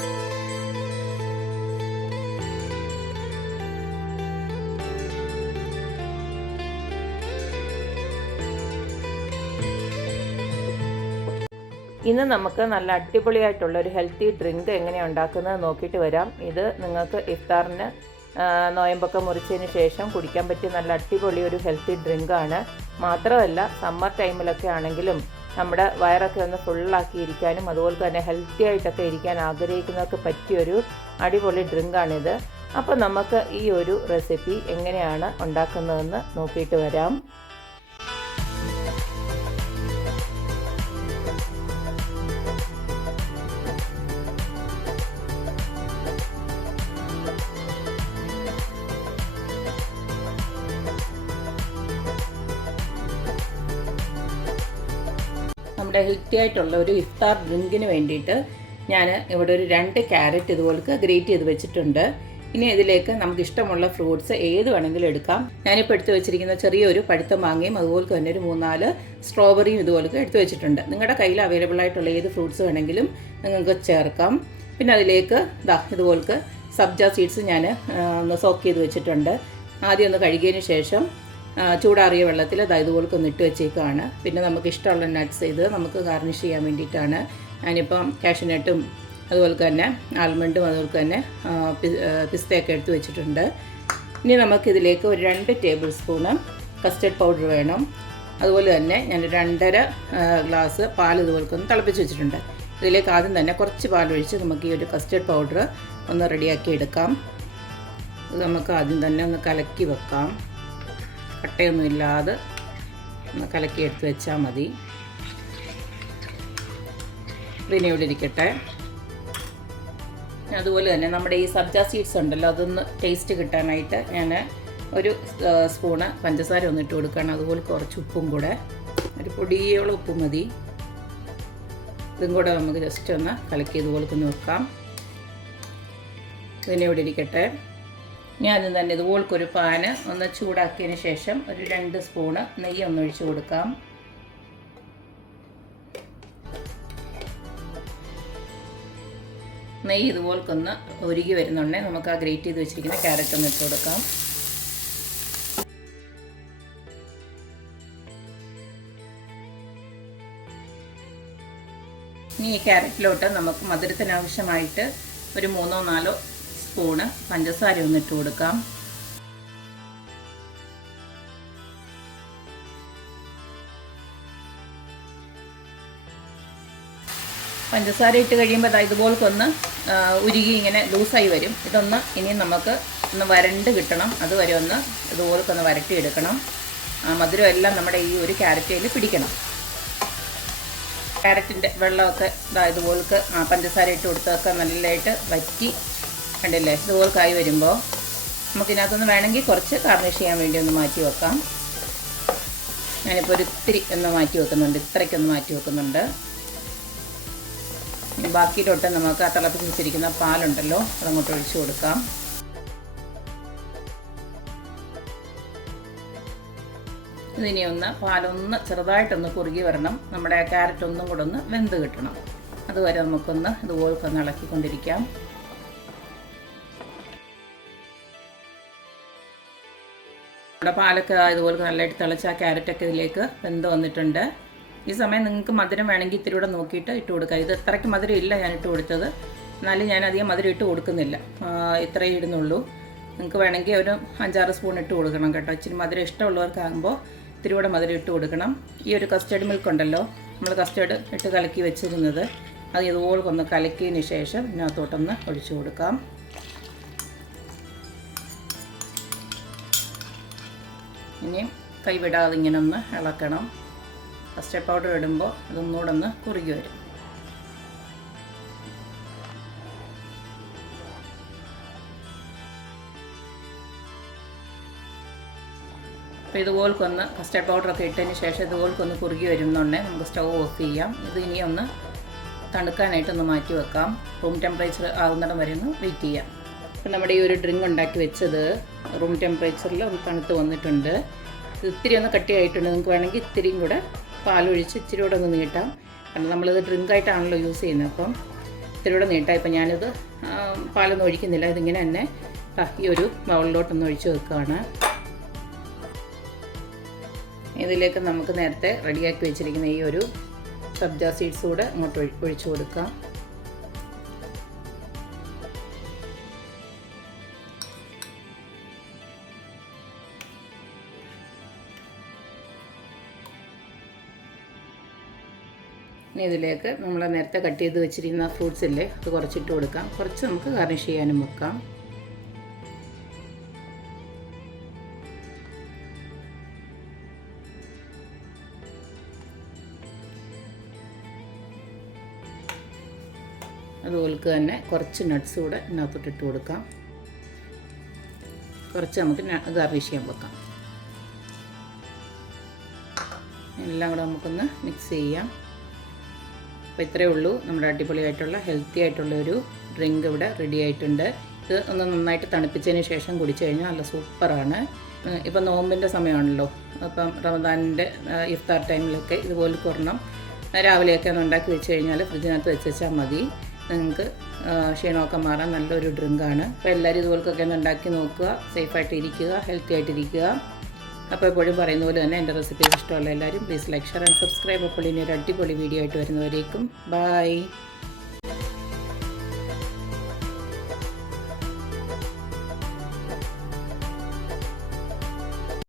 ഇന്ന് നമുക്ക് നല്ല അടിപൊളിയായിട്ടുള്ള ഒരു ഹെൽത്തി ഡ്രിങ്ക് എങ്ങനെയാണ് ഉണ്ടാക്കുന്നത് നോക്കിയിട്ട് വരാം. ഇത് നിങ്ങൾക്ക് ഇഫ്താറിന് നോയമ്പൊക്കെ മുറിച്ചതിന് ശേഷം കുടിക്കാൻ പറ്റിയ നല്ല അടിപൊളി ഒരു ഹെൽത്തി ഡ്രിങ്കാണ്. മാത്രമല്ല സമ്മർ ടൈമിലൊക്കെ ആണെങ്കിലും നമ്മുടെ വയറൊക്കെ ഒന്ന് ഫുള്ളാക്കിയിരിക്കാനും അതുപോലെ തന്നെ ഹെൽത്തി ആയിട്ടൊക്കെ ഇരിക്കാൻ ആഗ്രഹിക്കുന്നവർക്ക് പറ്റിയൊരു അടിപൊളി ഡ്രിങ്കാണിത്. അപ്പോൾ നമുക്ക് ഈ ഒരു റെസിപ്പി എങ്ങനെയാണ് ഉണ്ടാക്കുന്നതെന്ന് നോക്കിയിട്ട് വരാം. നമ്മുടെ ഹെൽത്തി ആയിട്ടുള്ള ഒരു ഇഫ്താർ ഡ്രിങ്കിന് വേണ്ടിയിട്ട് ഞാൻ ഇവിടെ ഒരു 2 ക്യാരറ്റ് ഇതുപോലെ ഗ്രേറ്റ് ചെയ്ത് വെച്ചിട്ടുണ്ട്. ഇനി ഇതിലേക്ക് നമുക്ക് ഇഷ്ടമുള്ള ഫ്രൂട്ട്സ് ഏത് വേണമെങ്കിലും എടുക്കാം. ഞാനിപ്പോൾ എടുത്ത് വെച്ചിരിക്കുന്ന ചെറിയൊരു പഴുത്ത മാങ്ങയും അതുപോലെ തന്നെ ഒരു 3-4 സ്ട്രോബെറിയും ഇതുപോലെ എടുത്ത് വെച്ചിട്ടുണ്ട്. നിങ്ങളുടെ കയ്യിൽ അവൈലബിൾ ആയിട്ടുള്ള ഏത് ഫ്രൂട്ട്സ് വേണമെങ്കിലും നിങ്ങൾക്ക് ചേർക്കാം. പിന്നെ അതിലേക്ക് ഇതുപോലെ സബ്ജ സീഡ്സ് ഞാൻ ഒന്ന് സോക്ക് ചെയ്ത് വെച്ചിട്ടുണ്ട്. ആദ്യം ഒന്ന് കഴുകിയതിന് ശേഷം ചൂടാറിയ വെള്ളത്തിൽ ഇതുപോലെ ഒന്ന് ഇട്ട് വെച്ചേക്കാണ്. പിന്നെ നമുക്ക് ഇഷ്ടമുള്ള നട്ട്സ് ഇത് നമുക്ക് ഗാർണിഷ് ചെയ്യാൻ വേണ്ടിയിട്ടാണ്. ഞാനിപ്പം കാഷ്യൂനട്ടും അതുപോലെ തന്നെ ആൽമണ്ടും അതുപോലെ തന്നെ പിസ്തയൊക്കെ എടുത്ത് വെച്ചിട്ടുണ്ട്. ഇനി നമുക്കിതിലേക്ക് ഒരു 2 ടേബിൾ സ്പൂണ് കസ്റ്റർഡ് പൗഡർ വേണം. അതുപോലെ തന്നെ ഞാൻ 2.5 ഗ്ലാസ് പാൽ ഇതുപോലെ ഒന്ന് തിളപ്പിച്ച് വെച്ചിട്ടുണ്ട്. ഇതിലേക്ക് ആദ്യം തന്നെ കുറച്ച് പാലൊഴിച്ച് നമുക്ക് ഈ ഒരു കസ്റ്റർഡ് പൗഡർ ഒന്ന് റെഡിയാക്കി എടുക്കാം. ഇത് നമുക്ക് ആദ്യം തന്നെ ഒന്ന് കലക്കി വെക്കാം. കട്ടയൊന്നും ഇല്ലാതെ ഒന്ന് കലക്കി എടുത്ത് വെച്ചാൽ മതി. ഇതിനെ ഇവിടെ ഇരിക്കട്ടെ. അതുപോലെ തന്നെ നമ്മുടെ ഈ സബ്ജ സീഡ്സ് ഉണ്ടല്ലോ അതൊന്ന് ടേസ്റ്റ് കിട്ടാനായിട്ട് ഞാൻ ഒരു സ്പൂണ് പഞ്ചസാര ഒന്നിട്ട് കൊടുക്കുകയാണ്. അതുപോലെ കുറച്ച് ഉപ്പും കൂടെ, ഒരു പൊടിയോളം ഉപ്പ് മതി. ഇതും കൂടെ നമുക്ക് ജസ്റ്റ് ഒന്ന് കലക്കി ഇതുപോലെ ഒന്ന് വെക്കാം. ഇതിനെ ഇവിടെ ഇരിക്കട്ടെ. ഞാൻ തന്നെ ഇതുപോലൊരു പാന് ഒന്ന് ചൂടാക്കിയതിന് ശേഷം ഒരു 2 സ്പൂണ് നെയ്യ് ഒന്ന് ഒഴിച്ച് കൊടുക്കാം. നെയ്യ് ഇതുപോലൊന്ന് ഉരുകി വരുന്നുണ്ടെങ്കിൽ നമുക്ക് ആ ഗ്രേറ്റ് ചെയ്ത് വെച്ചിരിക്കുന്ന ക്യാരറ്റ് ഒന്ന് ഇട്ട് കൊടുക്കാം. ഇനി ഈ ക്യാരറ്റിലോട്ട് നമുക്ക് മധുരത്തിനാവശ്യമായിട്ട് ഒരു 3-4 സ്പൂണ് പഞ്ചസാര ഒന്ന് ഇട്ട് കൊടുക്കാം. പഞ്ചസാര ഇട്ട് കഴിയുമ്പോൾ ഇതുപോലൊന്ന് ഉരുകി ഇങ്ങനെ ലൂസായി വരും. ഇതൊന്ന് ഇനി നമുക്ക് ഒന്ന് വരണ്ട് കിട്ടണം. അതുവരെ ഒന്ന് ഇതുപോലൊന്ന് വരട്ടിയെടുക്കണം. മധുരം എല്ലാം നമ്മുടെ ഈ ഒരു ക്യാരറ്റയിൽ പിടിക്കണം. ക്യാരറ്റിൻ്റെ വെള്ളമൊക്കെ ഇതുപോലൊക്കെ പഞ്ചസാര ഇട്ട് കൊടുത്തൊക്കെ നല്ലതായിട്ട് വറ്റി കണ്ടില്ലേ. ഇതുപോലെ ആയി വരുമ്പോൾ നമുക്കിതിനകത്തൊന്ന് വേണമെങ്കിൽ കുറച്ച് ഗാർണിഷ് ചെയ്യാൻ വേണ്ടി ഒന്ന് മാറ്റി വെക്കാം. ഞാനിപ്പോൾ ഒരു ഇത്തിരി ഒന്ന് മാറ്റി വെക്കുന്നുണ്ട്, ഇത്രയ്ക്കൊന്ന് മാറ്റി വെക്കുന്നുണ്ട്. ബാക്കിയിലോട്ട് നമുക്ക് ആ തിളപ്പിച്ച് വെച്ചിരിക്കുന്ന പാലുണ്ടല്ലോ അതങ്ങോട്ട് ഒഴിച്ചു കൊടുക്കാം. ഇതിനെ പാലൊന്ന് ചെറുതായിട്ടൊന്ന് കുറുകി വരണം. നമ്മുടെ ക്യാരറ്റ് ഒന്നും കൂടെ ഒന്ന് വെന്ത് കിട്ടണം. അതുവരെ നമുക്കൊന്ന് ഇതുപോലെ ഇളക്കിക്കൊണ്ടിരിക്കാം. നമ്മുടെ പാലൊക്കെ ഇതുപോലെ നല്ലതായിട്ട് തിളച്ച ആ ക്യാരറ്റൊക്കെ ഇതിലേക്ക് വെന്ത് വന്നിട്ടുണ്ട്. ഈ സമയം നിങ്ങൾക്ക് മധുരം വേണമെങ്കിൽ ഇത്തിരി കൂടെ നോക്കിയിട്ട് ഇട്ട് കൊടുക്കുക. ഇത് ഇത്രയ്ക്ക് മധുരം ഇല്ല ഞാൻ ഇട്ട് കൊടുത്തത്, എന്നാലും ഞാൻ അധികം മധുരം ഇട്ട് കൊടുക്കുന്നില്ല, ഇത്രയേ ഇടുന്നുള്ളൂ. നിങ്ങൾക്ക് വേണമെങ്കിൽ ഒരു 5-6 സ്പൂൺ ഇട്ട് കൊടുക്കണം കേട്ടോ. ഇച്ചിരി മധുരം ഇഷ്ടമുള്ളവർക്കാകുമ്പോൾ ഇത്തിരി കൂടെ മധുരം ഇട്ട് കൊടുക്കണം. ഈ ഒരു കസ്റ്റേർഡ് മിൽക്ക് ഉണ്ടല്ലോ, നമ്മൾ കസ്റ്റേർഡ് ഇട്ട് കലക്കി വെച്ചിരുന്നത്, അത് ഇതുപോലെ ഒന്ന് കലക്കിയതിന് ശേഷം ഇതിനകത്തോട്ടൊന്ന് ഒഴിച്ചു കൊടുക്കാം. ഇനി കൈവിടാതെ ഇങ്ങനെ ഒന്ന് ഇളക്കണം. കസ്റ്റർഡ് പൗഡർ ഇടുമ്പോൾ അതൊന്നുകൂടെ ഒന്ന് കുറുകി വരും. അപ്പോൾ ഇതുപോലൊന്ന് കസ്റ്റർഡ് പൗഡറൊക്കെ ഇട്ടതിന് ശേഷം ഇതുപോലൊന്ന് കുറുകി വരുന്നുണ്ടെങ്കിൽ നമുക്ക് സ്റ്റൗ ഓഫ് ചെയ്യാം. ഇത് ഇനിയൊന്ന് തണുക്കാനായിട്ടൊന്ന് മാറ്റി വെക്കാം. റൂം ടെമ്പറേച്ചർ ആകുന്നിടം വരെ ഒന്ന് വെയിറ്റ് ചെയ്യാം. അപ്പോൾ നമ്മുടെ ഈ ഒരു ഡ്രിങ്ക് ഉണ്ടാക്കി വെച്ചത് റൂം ടെമ്പറേച്ചറിൽ ഒന്ന് തണുത്ത് വന്നിട്ടുണ്ട്. ഇത്തിരി ഒന്ന് കട്ടിയായിട്ടുണ്ട്. നിങ്ങൾക്ക് വേണമെങ്കിൽ ഇത്തിരിയും കൂടെ പാലൊഴിച്ച് ഇച്ചിരി കൂടെ ഒന്ന് നീട്ടാം. കാരണം നമ്മളിത് ഡ്രിങ്കായിട്ടാണല്ലോ യൂസ് ചെയ്യുന്നത്. അപ്പം ഇത്തിരിയുടെ നീട്ടാം. ഇപ്പം ഞാനിത് പാലൊന്നും ഒഴിക്കുന്നില്ല, ഇതിങ്ങനെ തന്നെ ഈ ഒരു ബൗളിലോട്ടൊന്ന് ഒഴിച്ച് വെക്കുകയാണ്. ഇതിലേക്ക് നമുക്ക് നേരത്തെ റെഡിയാക്കി വെച്ചിരിക്കുന്ന ഈ ഒരു സബ്ജ സീഡ്സ് കൂടെ അങ്ങോട്ട് ഒഴിച്ചു കൊടുക്കാം. ഇനി ഇതിലേക്ക് നമ്മൾ നേരത്തെ കട്ട് ചെയ്ത് വെച്ചിരിക്കുന്ന ഫ്രൂട്ട്സ് ഇല്ലേ, അത് കുറച്ചിട്ട് കൊടുക്കാം. കുറച്ച് നമുക്ക് ഗാർണിഷ് ചെയ്യാനും വെക്കാം. അതുപോലെ തന്നെ കുറച്ച് നട്ട്സ് കൂടെ ഇതിനകത്തോട്ട് ഇട്ട് കൊടുക്കാം. കുറച്ച് നമുക്ക് ഗാർണിഷ് ചെയ്യാൻ വെക്കാം. എല്ലാം കൂടെ നമുക്കൊന്ന് മിക്സ് ചെയ്യാം. അപ്പോൾ ഇത്രയേ ഉള്ളൂ, നമ്മുടെ അടിപൊളിയായിട്ടുള്ള ഹെൽത്തി ആയിട്ടുള്ള ഒരു ഡ്രിങ്ക് ഇവിടെ റെഡി ആയിട്ടുണ്ട്. ഇത് ഒന്ന് നന്നായിട്ട് തണുപ്പിച്ചതിന് ശേഷം കുടിച്ചു കഴിഞ്ഞാൽ നല്ല സൂപ്പറാണ്. ഇപ്പം നോമ്പിൻ്റെ സമയമാണല്ലോ, അപ്പം റമദാനിൻ്റെ ഇഫ്താർ ടൈമിലൊക്കെ ഇതുപോലെ ഒരെണ്ണം രാവിലെയൊക്കെ ഒന്ന് ഉണ്ടാക്കി വെച്ച് കഴിഞ്ഞാൽ ഫ്രിഡ്ജിനകത്ത് വെച്ചാൽ മതി. നിങ്ങൾക്ക് ക്ഷീണമൊക്കെ മാറാൻ നല്ലൊരു ഡ്രിങ്കാണ്. അപ്പോൾ എല്ലാവരും ഇതുപോലൊക്കെ ഒന്ന് ഉണ്ടാക്കി നോക്കുക. സേഫായിട്ട് ഇരിക്കുക, ഹെൽത്തി ആയിട്ടിരിക്കുക. അപ്പോൾ എപ്പോഴും പറയുന്ന പോലെ തന്നെ എൻ്റെ റെസിപ്പീസ് ഇഷ്ടമുള്ള എല്ലാവരും please like, share and subscribe. അപ്പോൾ ഇനി ഒരു അടിപൊളി വീഡിയോ ആയിട്ട് വരുന്നവരേക്കും ബൈ.